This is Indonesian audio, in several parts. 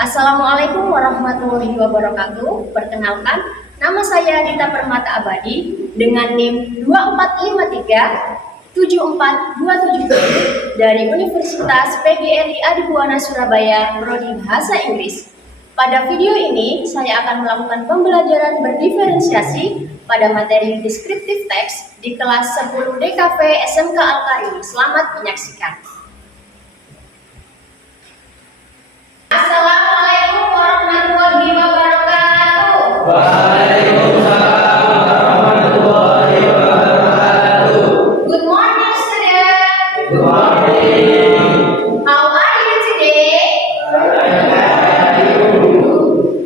Assalamualaikum warahmatullahi wabarakatuh. Perkenalkan, nama saya Dita Permata Abadi dengan NIM 2453-74277 dari Universitas PGRI Adibuwana Surabaya, Prodi Bahasa Inggris. Pada video ini, saya akan melakukan pembelajaran berdiferensiasi pada materi deskriptif teks di kelas 10 DKV SMK Al-Karim. Selamat menyaksikan. Assalamualaikum warahmatullahi wabarakatuh. Waalaikumsalam warahmatullahi wabarakatuh. Good morning, student. Good morning. How are you today?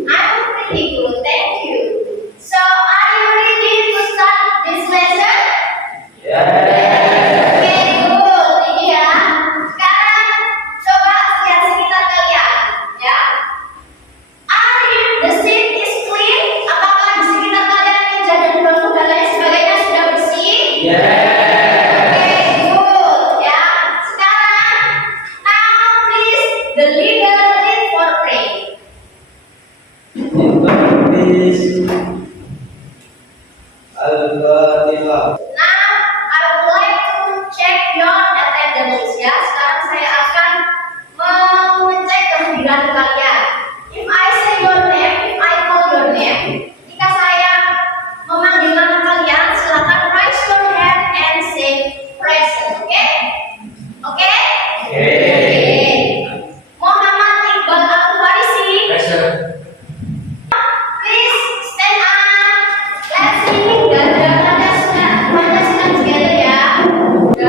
I'm pretty good, thank you. So, are you ready to start this lesson? Yes. Okay, good. Ini ya. Sekarang coba lihat sekitar kalian, ya. The seat is clean? Apakah di sekitar kalian meja dan bangku dan lain sebagainya sudah bersih? Yes. Okay, good, ya. Sekarang, now please the leader lead for pray. Please. Al-Fatihah. Now, I would like to check your attendance, ya. Sekarang saya akan mengecek kehadiran kalian. If I say your name, if I call your name, ketika saya memanggil nama kalian, silakan raise your hand and say present, okay? Okay? Okay. Muhammad Iqbal Al-Farisi, Present. please stand up. Let's sing Ganda Pancasila together, ya. Now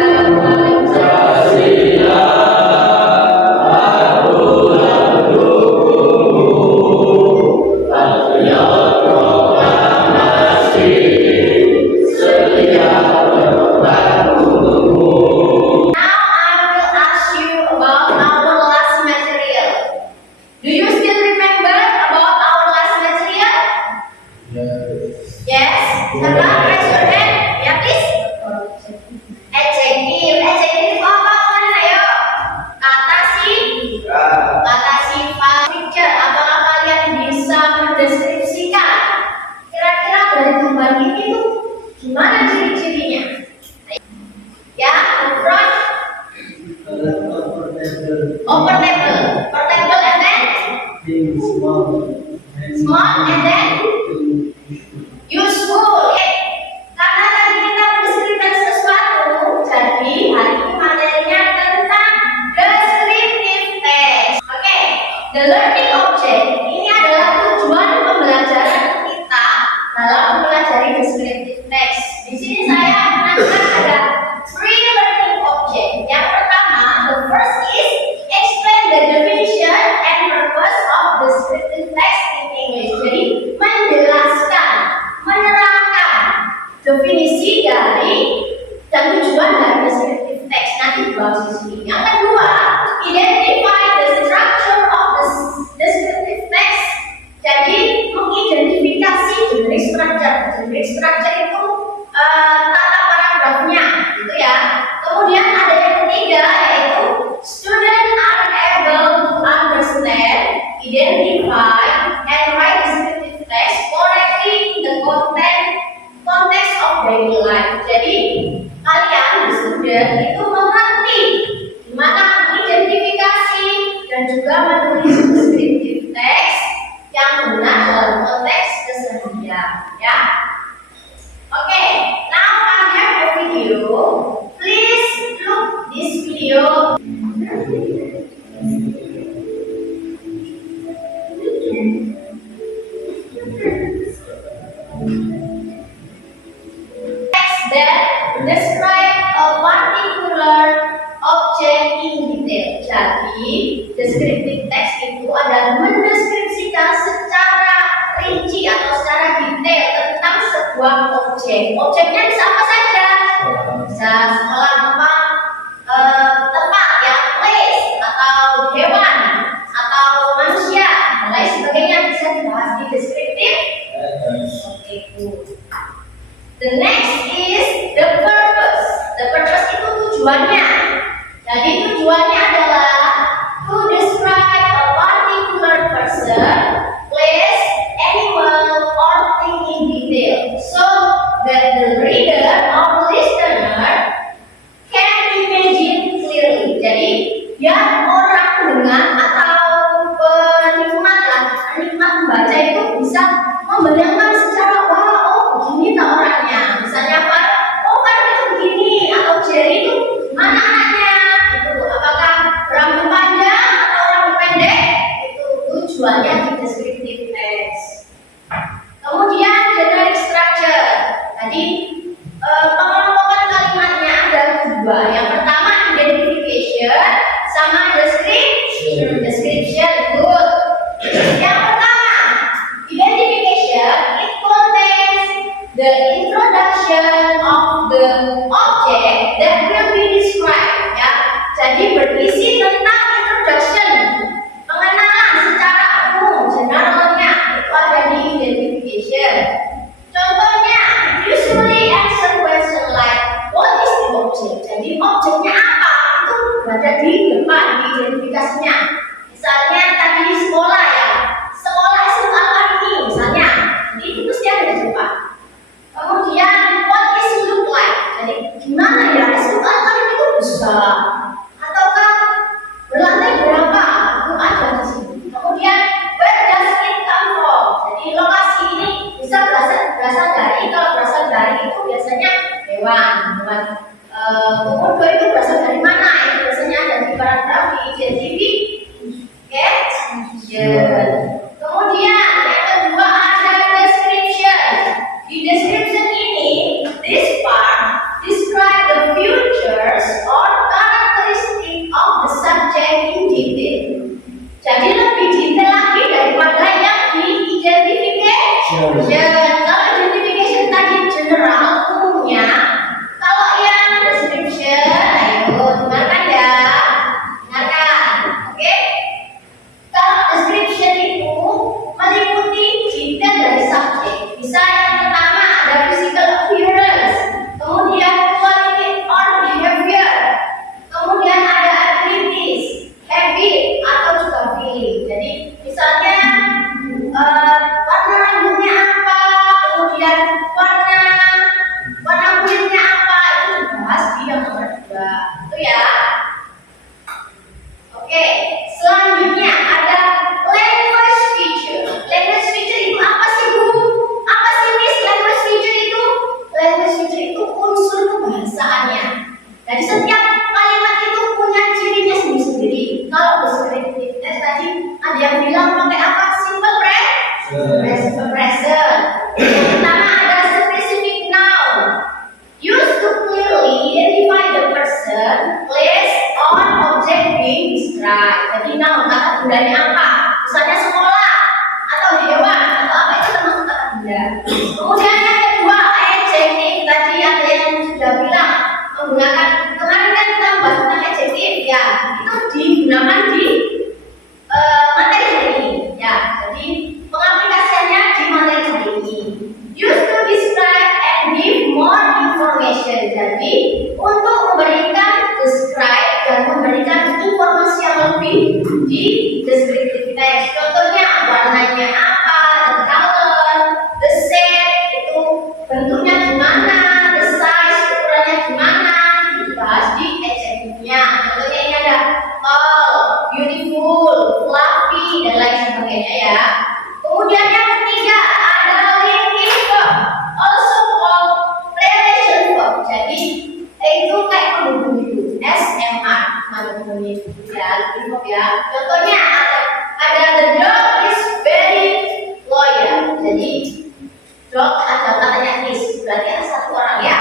I will ask you about our last material. Do you still remember about our last material? Yes? Sekarang raise your hand. Ya, please. Adjective. Adjective itu apa? Kalian ayo. Kata sifat. Picture. Apakah kalian bisa mendeskripsikan? Kira-kira dari gambar ini tuh gimana ciri-cirinya? Ya, front. Portable. Portable and then small and then useful. Okay. Karena tadi kita mendeskripsikan sesuatu, jadi hari ini materinya tentang descriptive text. Oke, the learning object ini adalah tujuan pembelajaran kita dalam mempelajari descriptive text. Di sini saya menambahkan ada three learning object. Yang pertama, the first is explain the definition and purpose of descriptive text in English. Jadi menjelaskan, menerangkan definisi dari dan tujuan dari descriptive text. Nanti dibahas di sini. Yang kedua, identify the structure of the descriptive text. Jadi mengidentifikasi generic structure. Generic structure itu tata paragrafnya, gitu ya. Kemudian ada yang ketiga yaitu student are able to understand, identify, and write descriptive text correctly in the context of daily life. Jadi kalian student itu mengerti gimana mengidentifikasi dan juga menulis descriptive text yang benar dalam konteks keseharian, ya. Okay, now I have a video. Please look this video. Text that describe a particular object in detail. Jadi, descriptive text itu adalah mendeskripsikan secara rinci atau secara detail tentang sebuah objek. Objeknya bisa apa saja? Bisa sekolah, tempat ya, place, atau hewan, atau manusia, dan lain sebagainya bisa dibahas di deskriptif. Oke, good. The next is the purpose. The purpose itu tujuannya. Jadi tujuannya adalah to describe a particular tujuannya di descriptive text. Kemudian generic structure. Tadi pengelompokan kalimatnya ada dua. Yang pertama identification sama description. Description, good. Yang pertama identification, it contains the introduction of the object that will be described. Ya, jadi berisi tentang introduction, pengenalan secara umum, generalnya itu ada di identification. Contohnya, usually answer question like what is the object? Jadi objeknya apa? Itu berada di depan di identifikasinya. Misalnya tadi sekolah ya, sekolah itu apa ini? Misalnya, jadi itu pasti ada di depan. Kemudian what is look like? Jadi gimana ya? Look like itu besar ataukah berlantai berapa? Itu ada di sini. Kemudian where does it come from? Jadi lokasi ini bisa berasal dari, kalau berasal dari itu biasanya hewan komodo itu berasal dari mana? Itu biasanya ada di paragraf di identification. Kemudian yang kedua ada description. Di description ini, this part describe the features or characteristic of the subject in detail. Jadi lebih detail lagi daripada yang di identification. Kalau identification tadi general umumnya, kalau yang description, ayo dengarkan ya, dengarkan, oke? Kalau description itu meliputi detail dari subjek. Bisa yang pertama ada physical appearance, kemudian quality or behavior, kemudian ada abilities, habit atau juga feeling. Jadi misalnya warna rambutnya apa, kemudian warna kulitnya apa, itu dibahas di yang nomor 2. Itu ya. Oke, selanjutnya ada language feature. Language feature itu apa sih, Bu? Apa sih, Miss? Language feature itu? Language feature itu unsur kebahasaannya. Jadi setiap kalimat itu punya cirinya sendiri-sendiri. Kalau descriptive text tadi ada yang bilang pakai apa? Simple present. Yang pertama ada specific noun. Used to clearly identify the person, place, or object being described. Jadi noun kata bendanya apa? Misalnya sekolah atau hewan atau apa itu termasuk kata benda. Kemudian yang kedua adjective. Tadi ada yang sudah bilang menggunakan, kemarin kan kita bahas tentang adjective ya. Itu digunakan di materi hari ini ya. Jadi pengaplikasiannya di materi hari ini. Used to describe and give more information. Jadi untuk memberikan describe dan memberikan informasi yang lebih di descriptive text. Contohnya warnanya apa, the color, the shape itu bentuknya gimana, the size ukurannya gimana, dibahas di adjective-nya. Contohnya ini ada tall, beautiful, fluffy dan lain sebagainya ya. Kemudian yang ketiga ada linking verb, also called relation verb. Jadi itu kayak penghubung itu, SMR, penghubung itu ya, linking verb ya. Contohnya ada the dog is very loyal. Jadi dog ada katanya is, berarti ada satu orang ya,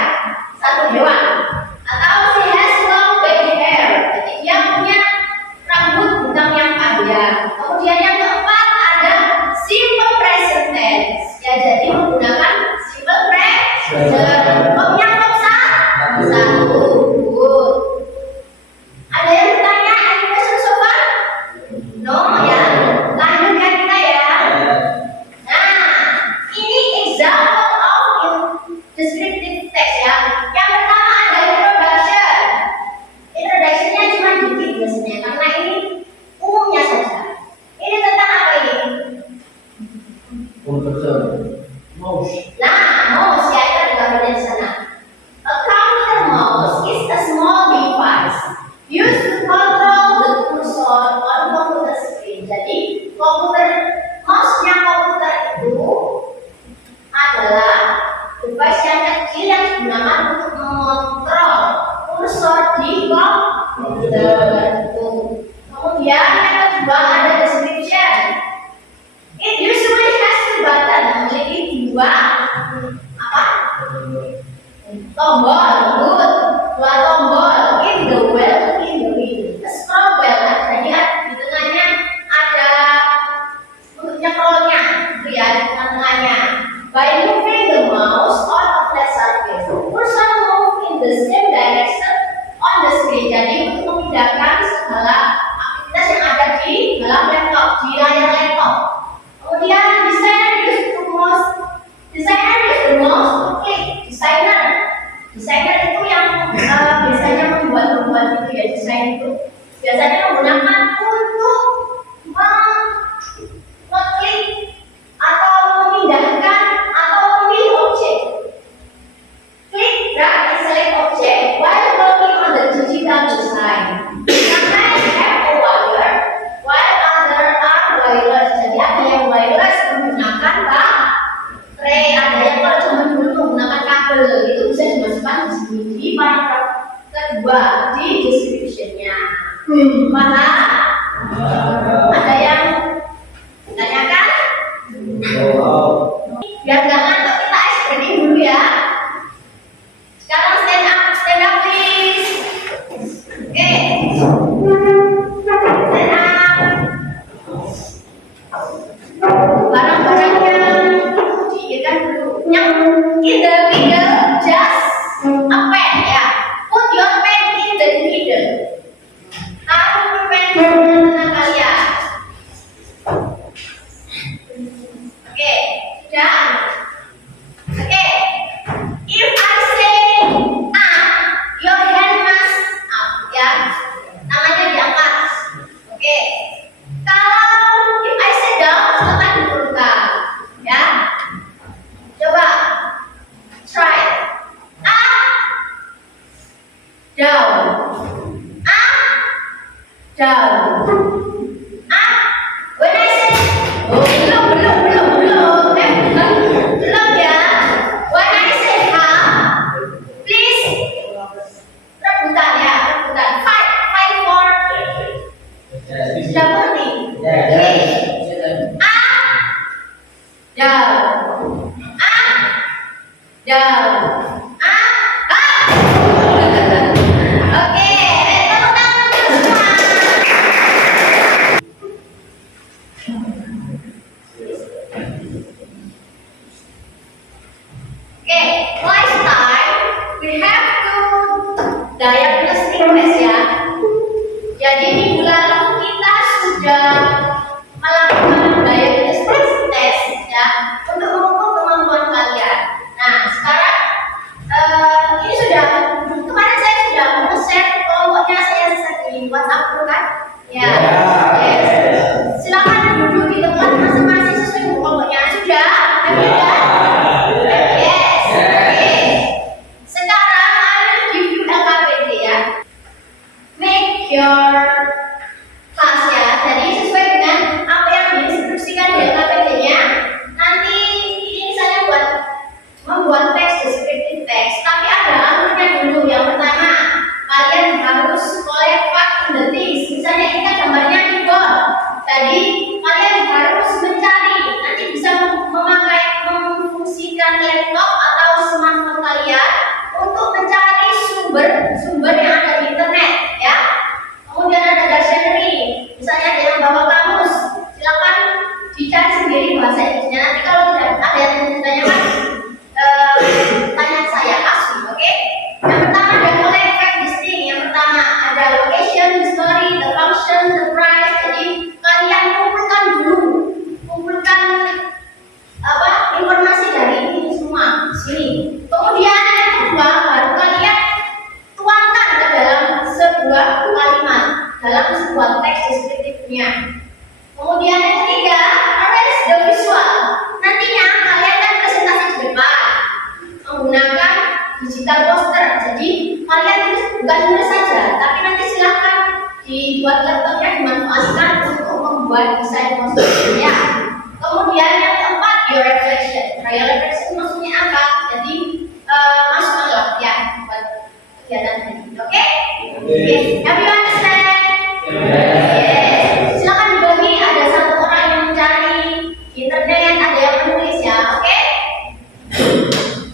satu hewan. Atau she has long baby hair. Jadi dia punya rambut bintang yang panjang. Kemudian yang keempat ada simple present tense. Ya, jadi menggunakan simple present. Verbnya satu. Good. Ada yang bertanya? Any question so far? No ya. Lanjutkan kita ya. Nah, ini example of descriptive text ya. Yang pertama ada introduction. Introduction-nya cuma dikit biasanya karena ini umumnya saja. Ini tentang apa ini? Komputer. Mouse. Nah, mouse ya, itu ada gambarnya di sana. A computer mouse is a small device used to control the cursor on computer screen. Jadi mouse-nya komputer itu adalah device yang kecil yang digunakan untuk mengontrol kursor di komputer itu. Kemudian yang kedua ada description. Mengklik atau memindahkan atau memilih objek. Klik, drag, and select object while working on the digital design. Sometimes have a wire, while other are wireless. Jadi ada yang wireless menggunakan baterai, ada yang kalau zaman dulu menggunakan kabel, itu bisa dimasukkan di sini di paragraf kedua di description-nya. Paham? Ada yang tanyakan? Biar nggak ngantuk kita ice breaking dulu ya. Sekarang stand up please. Oke. Stand up. Barang-barangnya diikat dulu. Yang in the middle just a pen ya. Put your pen in the middle. Taruh pen di tengah kalian. Oke, sudah. Oke. If I say up, your hand must up ya. Tangannya diangkat. Oke. Kalau if I say down, silakan diturunkan. Ya. Coba. Try. Up. Down. Up. Down. Up. When I say belum ya. When I say up, please rebutan ya, rebutan. Fight for double ring. Okay. Up, down, up, down, up. Oke, tepuk tangan untuk semua. Okay, last time we have to diagnostic test ya. Jadi minggu lalu kita sudah melakukan diagnostic test ya untuk mengukur kemampuan kalian. Nah sekarang ini sudah kemarin saya sudah share kelompoknya saya di WhatsApp dulu kan? Ya. Yes. Silakan duduk di tempat masing-masing sesuai dengan kelompoknya. Sudah? Happy kan? Yes. Okay. Sekarang I will give you LKPD ya. Make your class ya. Jadi sesuai dengan apa yang diinstruksikan di LKPD-nya. Nanti ini misalnya membuat teks descriptive text. Tapi ada alurnya dulu. Yang pertama, kalian harus collect fact in the text. Misalnya ini kan gambarnya keyboard. Jadi kalian harus mencari. Nanti bisa memfungsikan laptop atau smartphone kalian untuk mencari sumber yang ada di internet ya. Kemudian ada dictionary. Misalnya ada yang bawa kamus, silakan dicari sendiri bahasa Inggrisnya. Nanti kalau tidak ada yang ditanyakan, tanya saya asli, oke? Yang pertama ada collect fact listing. Yang pertama ada location, history, the function, the price. Jadi kalian kumpulkan dulu, informasi dari ini semua di sini. Kemudian yang kedua baru kalian tuangkan ke dalam sebuah kalimat, dalam sebuah teks deskriptifnya. Kemudian yang ketiga, arrange the visual. Nantinya kalian kan presentasi di depan menggunakan digital poster. Jadi kalian bukan nulis saja, tapi nanti silahkan dibuat laptopnya dimanfaatkan untuk membuat desain posternya. Kemudian yang keempat, your reflection. Your reflection maksudnya apa? Jadi masuklah ya buat kegiatan ini. Oke? Yes. Have you understand? Yes. Silakan dibagi. Ada satu orang yang mencari di internet, ada yang menulis ya. Oke?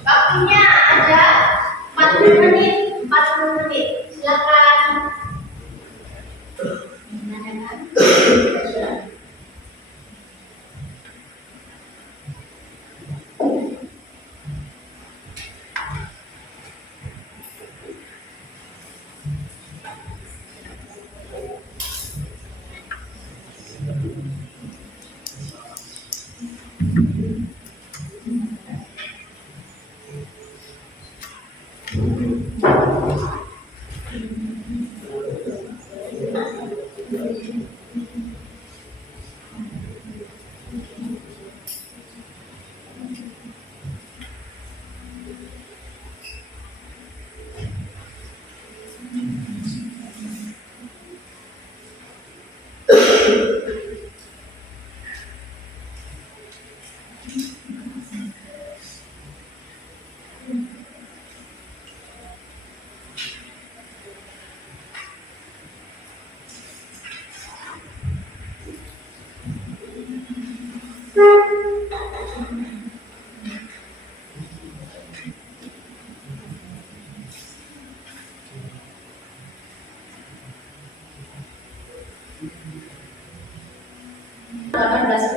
Waktunya ada 40 menit. Silakan.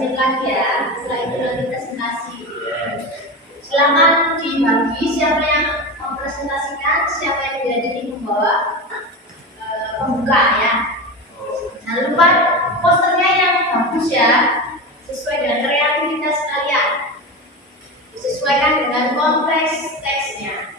menit lagi ya. Setelah itu nanti presentasi. Silakan dibagi siapa yang mempresentasikan, siapa yang jadi pembawa pembuka ya. Jangan lupa posternya yang bagus ya, sesuai dengan kreativitas kalian, disesuaikan dengan konteks teksnya.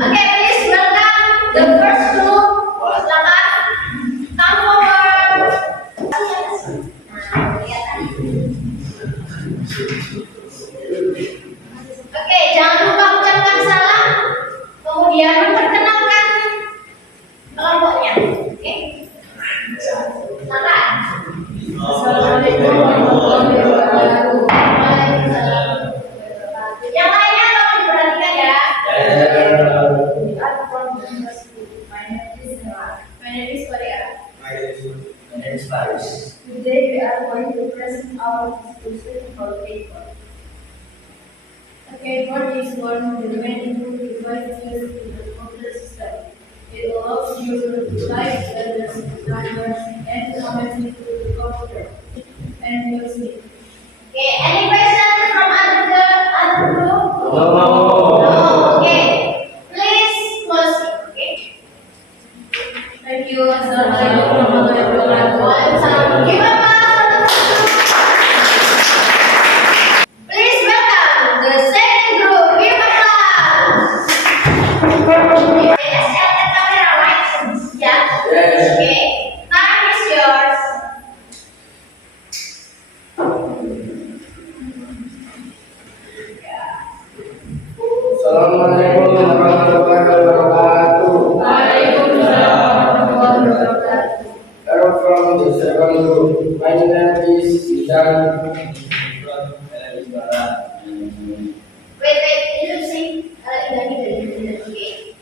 Okay, please welcome are from the school. My name is Noah. My name is Korea. My name is Paris. Today we are going to present our discussion for paper. A keyboard is one of the main input devices in the computer system. It allows users to type letters, numbers, and comments into the computer and music. Okay, any questions from other group? No. Okay. Please proceed. Okay. Thank you. Assalamualaikum warahmatullahi wabarakatuh. Give a applause. Please welcome the second group. Give a applause. Yes, the camera, right? Yeah. Yes. Okay. Time is yours. Assalamualaikum warahmatullahi wabarakatuh. Waalaikumsalam warahmatullahi wabarakatuh. Hello from the second group. My name is Isan. Wait, you sing ini. Okay.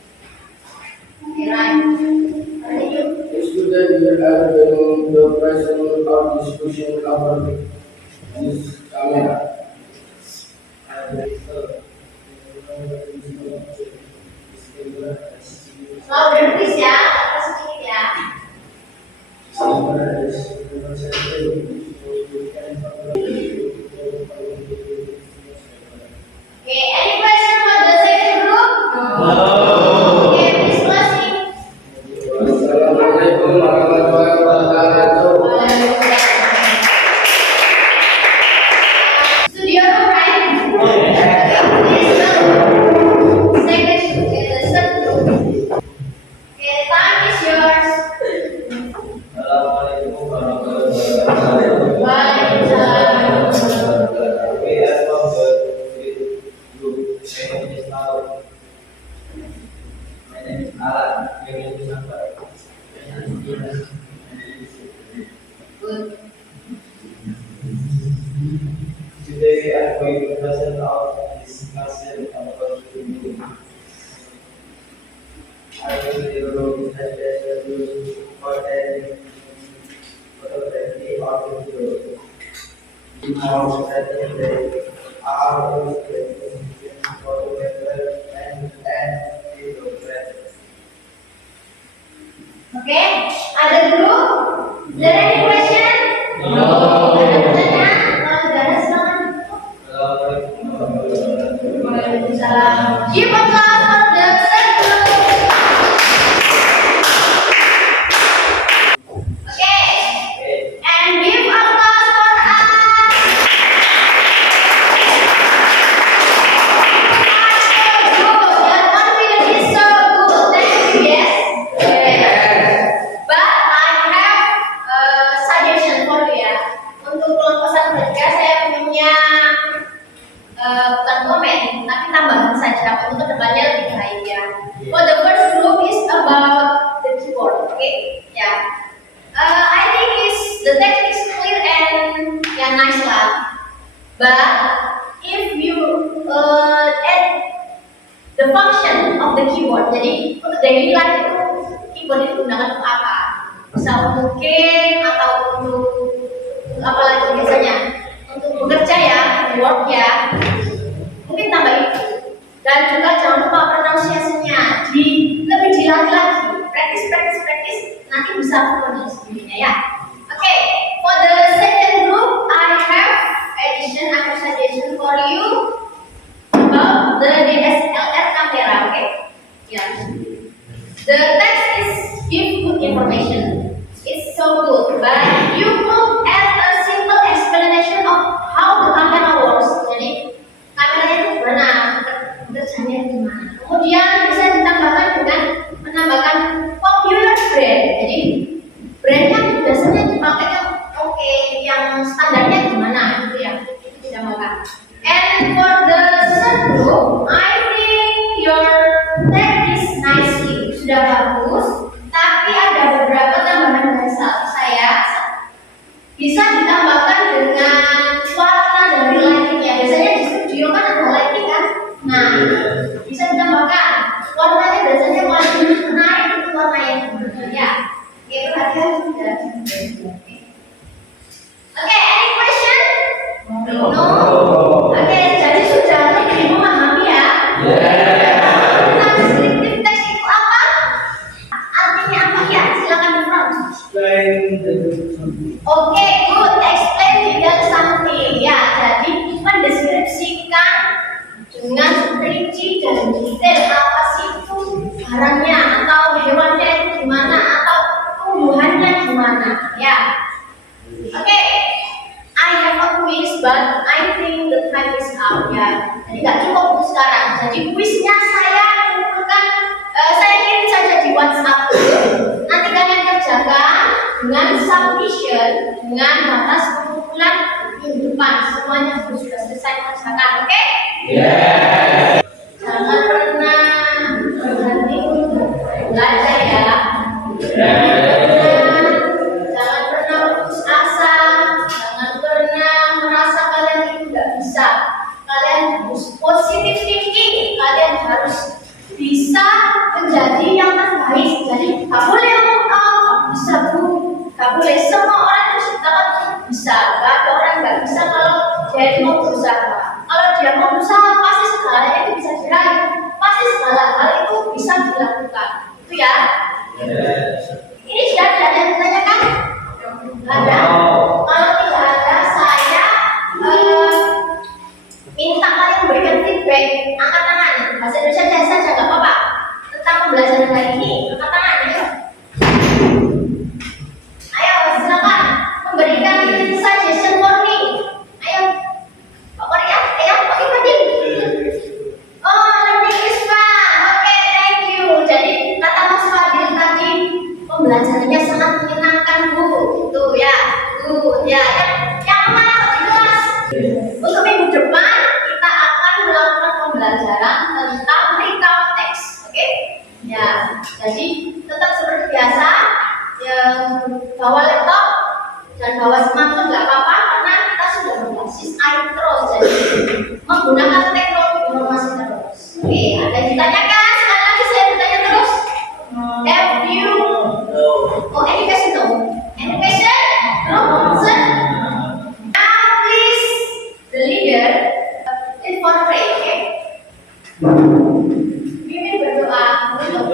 Okay, right. Continue. Today we are doing the present of discussion about this camera. Louder please ya, atas sedikit ya. Okay, any question for the second group? Okay, please proceed. Assalamualaikum warahmatullahi wabarakatuh. Studio right? Please welcome. The second group. Okay, time is yours. Assalamualaikum warahmatullahi wabarakatuh. Waalaikumsalam. We are from the group. My name is Maul. My name is Alan. My name is Akbar. Good. Today we are going to present our discussion about the group. I will be the group as a group for the photography of the group. Our strategy are photographer and videographer. Okay, ada group? Is there any question? No. Ada pertanyaan? Kalau tidak ada silakan. Assalamualaikum warahmatullahi wabarakatuh. Waalaikumsalam. Give applause for the second group. Okay, and give applause for us. Good, your confidence is so good. Thank you, yes? But I have a suggestion for you ya. Untuk kelompok satu saja saya punya bukan komen, tapi tambahan saja untuk kedepannya lebih baik ya. For the first group is about the keyboard, okay? Ya. I think the text is clear and ya nice lah. But if you add the function of the keyboard, jadi untuk daily life itu keyboard itu digunakan untuk apa? Bisa untuk game atau untuk apa lagi biasanya? Untuk bekerja ya, work ya. Mungkin tambah itu. Dan juga jangan lupa pronunciation-nya lebih dilatih lagi. Practice, nanti bisa fluent sendirinya ya. Okay, for the second group, I have suggestion for you about the DSLR camera. Okay, yeah. The text is give good information. It's so good, but you could add a simple explanation of how the camera works. Jadi kameranya itu gimana, kerjanya gimana. Kemudian bisa ditambahkan dengan menambahkan popular brand. Jadi brandnya biasanya dipakainya oke, yang standarnya gimana gitu ya. Itu ditambahkan. And for the third group, I think your text is nicely sudah bagus, tapi ada beberapa tambahan bahasa saya bisa ditambahkan dengan warna dari lighting ya. Biasanya di studio kan ada lighting kan. Nah, bisa ditambahkan warnanya biasanya dengan batas pengumpulan minggu depan. Semuanya sudah selesai mengerjakan, oke? Jangan pernah berhenti untuk belajar ya. Jangan pernah putus asa. Jangan pernah merasa kalian itu tidak bisa. Kalian harus positif thinking. Kalian harus bisa menjadi yang terbaik. Jadi tak boleh bisa bu, tak boleh semua orang diciptakan untuk bisa. Gak ada orang nggak bisa kalau dia itu mau berusaha. Kalau dia mau berusaha pasti segalanya itu bisa diraih. Pasti segala hal itu bisa dilakukan. Itu ya. Ini sudah ada yang ditanyakan? Ada. Kalau tidak ada, saya minta kalian memberikan feedback. Angkat tangan. Bahasa Indonesia biasa saja nggak apa-apa. Tentang pembelajaran hari ini, angkat tangan. Ayo. Ayo, silakan memberikan suggestion for me. Ayo. Pak Korea, ayo, oke Fadil. Oh, learning is fun. Oke, thank you. Jadi kata Mas Fadil tadi pembelajarannya sangat menyenangkan bu. Itu ya, bu. Ya, yang mana di kelas? Untuk minggu depan kita akan melakukan pembelajaran tentang recount text. Oke? Ya, jadi tetap seperti biasa. Yang bawa laptop dan bawa smartphone nggak apa-apa karena kita sudah berbasis iTrust, jadi menggunakan teknologi informasi terus. Oke, ada yang ditanyakan? Sekali lagi saya bertanya terus. Have you? Oh, any question? No. Any question? No. Sir? Now please, the leader, lead for pray. Okay? Mimin berdoa untuk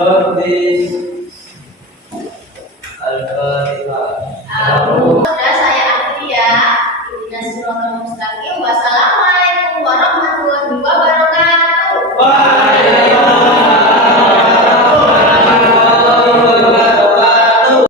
Al-Fatihah.